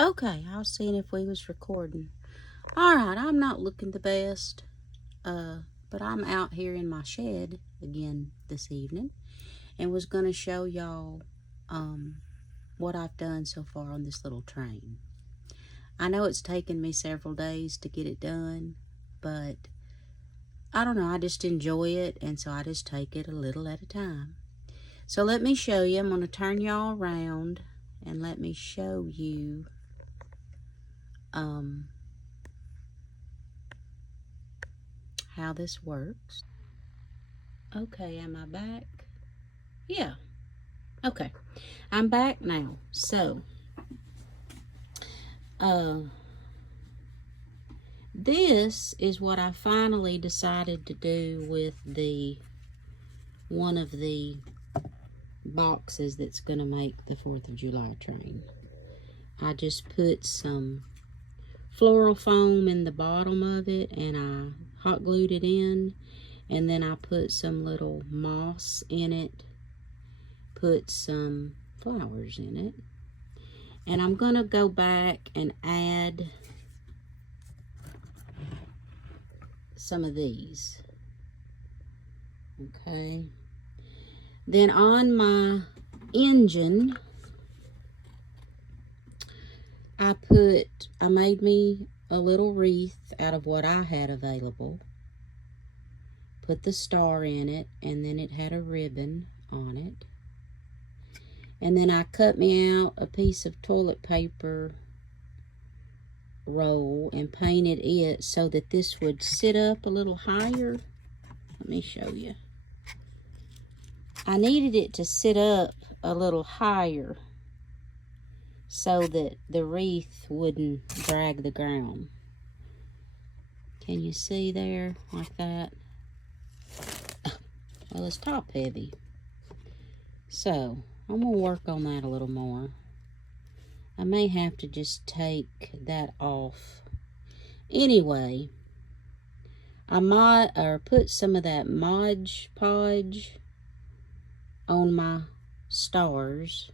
Okay, I was seeing if we was recording. Alright, I'm not looking the best, but I'm out here in my shed again this evening and was going to show y'all what I've done so far on this little train. I know it's taken me several days to get it done, but I don't know, I just enjoy it, and so I just take it a little at a time. So let me show you. I'm going to turn y'all around and let me show you how this works. Okay, am I back? Yeah. Okay, I'm back now. So, this is what I finally decided to do with one of the boxes that's gonna make the 4th of July train. I just put some floral foam in the bottom of it and I hot glued it in, and then I put some little moss in it, put some flowers in it, and I'm gonna go back and add some of these. Okay, then on my engine I made me a little wreath out of what I had available, put the star in it, and then it had a ribbon on it, and then I cut me out a piece of toilet paper roll and painted it so that this would sit up a little higher. Let me show you. I needed it to sit up a little higher so that the wreath wouldn't drag the ground. Can you see there like that? Well, it's top heavy, so I'm gonna work on that a little more. I may have to just take that off. Anyway, I put some of that Mod Podge on my stars.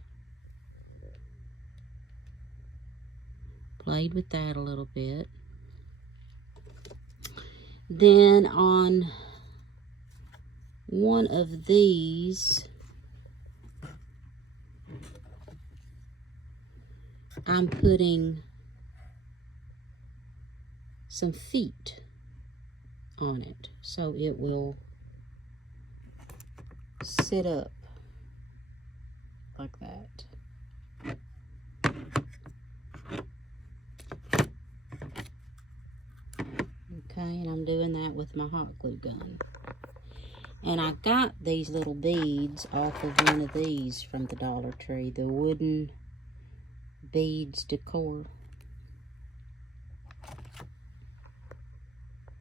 Played with that a little bit. Then on one of these, I'm putting some feet on it so it will sit up like that. Okay, and I'm doing that with my hot glue gun. And I got these little beads off of one of these from the Dollar Tree, the wooden beads decor